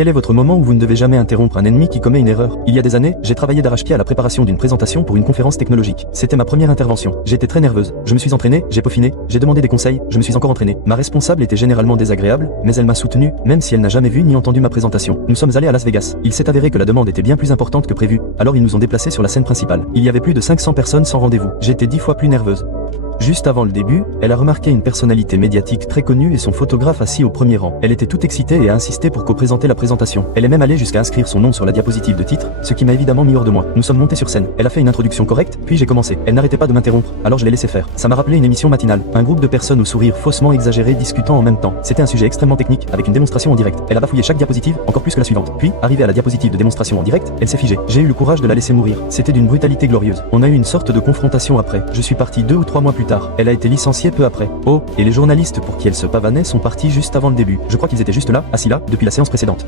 Quel est votre moment où vous ne devez jamais interrompre un ennemi qui commet une erreur? Il y a des années, j'ai travaillé d'arrache-pied à la préparation d'une présentation pour une conférence technologique. C'était ma première intervention. J'étais très nerveuse. Je me suis entraîné, j'ai peaufiné, j'ai demandé des conseils, je me suis encore entraîné. Ma responsable était généralement désagréable, mais elle m'a soutenu, même si elle n'a jamais vu ni entendu ma présentation. Nous sommes allés à Las Vegas. Il s'est avéré que la demande était bien plus importante que prévu, alors ils nous ont déplacés sur la scène principale. Il y avait plus de 500 personnes sans rendez-vous. J'étais 10 fois plus nerveuse. Juste avant le début, elle a remarqué une personnalité médiatique très connue et son photographe assis au premier rang. Elle était toute excitée et a insisté pour co-présenter la présentation. Elle est même allée jusqu'à inscrire son nom sur la diapositive de titre, ce qui m'a évidemment mis hors de moi. Nous sommes montés sur scène. Elle a fait une introduction correcte, puis j'ai commencé. Elle n'arrêtait pas de m'interrompre, alors je l'ai laissé faire. Ça m'a rappelé une émission matinale. Un groupe de personnes au sourire faussement exagéré discutant en même temps. C'était un sujet extrêmement technique, avec une démonstration en direct. Elle a bafouillé chaque diapositive, encore plus que la suivante. Puis, arrivée à la diapositive de démonstration en direct, elle s'est figée. J'ai eu le courage de la laisser mourir. C'était d'une brutalité glorieuse. On a eu une sorte de confrontation après. Je suis parti 2 ou 3 mois plus tard. Elle a été licenciée peu après. Oh, et les journalistes pour qui elle se pavanait sont partis juste avant le début. Je crois qu'ils étaient juste là, assis là, depuis la séance précédente.